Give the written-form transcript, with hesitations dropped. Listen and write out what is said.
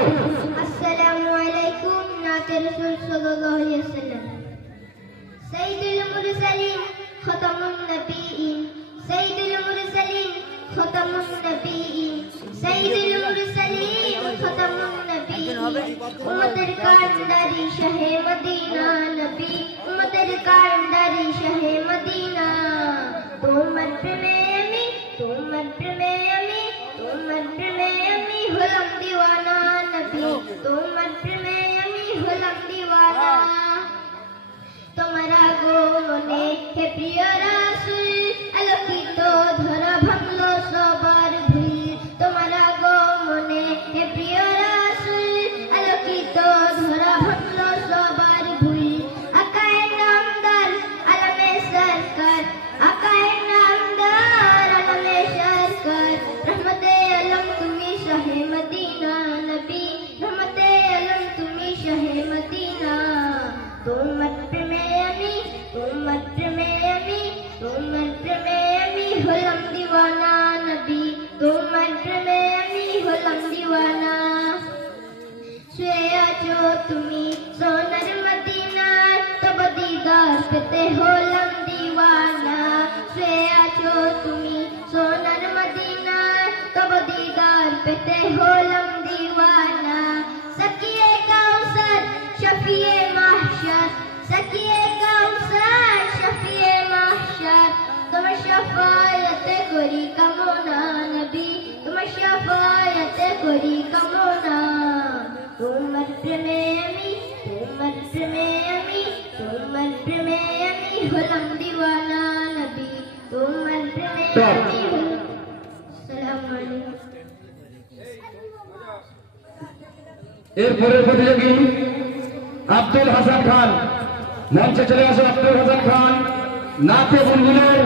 अस्सलामु अलैकुम नाते रसूल सल्लल्लाहु अलैहि वसल्लम सय्यदुल मुरसलीन खतमुन नबीयीन सय्यदुल मुरसलीन खतमुन नबीयीन सय्यदुल मुरसलीन खतमुन नबीयीन उम्मतेर कांडारी शाहे मदीना नबी उम्मतेर कांडारी शाहे मदीना তোমার প্রেমে আমি তোমার প্রেমে আমি তোমার প্রেমে আমি হলাম দিওয়ানা নবী তোমার প্রেমে আমি হলাম দিওয়ানা তোমার আগমনে হে প্রিয় রাসূল আলোকিত ধরা ভাঙলো সবার ভুল তোমার আগমনে হে প্রিয় রাসূল আলোকিত ধরা ভাঙলো সবার ভুল আকায়ে নামদার আলমে সরকার আকায়ে নামদার আলমে সরকার রহমতে আলম তুমি শাহে মদিনা নবী রহমতে আলম তুমি শাহে মদিনা তোমার প্রেমে আমি তোমার প্রেমে আমি তোমার প্রেমে আমি হলাম দিওয়ানা নবী তোমার প্রেমে আমি হলাম দিওয়ানা শুয়ে আছো তুমি সোনার মদিনায় তব দিদার পেতে হলাম দিওয়ানা শুয়ে আছো তুমি সোনার মদিনায় তব দিদার পেতে হলাম দিওয়ানা সকিয়ে কাউসার শফিয়ে মাহশর সকিয়ে কাউসার শফিয়ে মাহশর তোমার শাফায়াতে করি কামনা নবী তোমার শাফায়াতে করি কামনা তোমার প্রেমে আমি তোমার প্রেমে আমি তোমার প্রেমে আমি হলাম দিওয়ানা নবী তোমার প্রেমে আমি হলাম আসসালামু আলাইকুম এরপরের প্রতিযোগী আব্দুল হাসান খান মঞ্চে চলে আসেন। আব্দুল হাসান খান নাতে বুলবুলের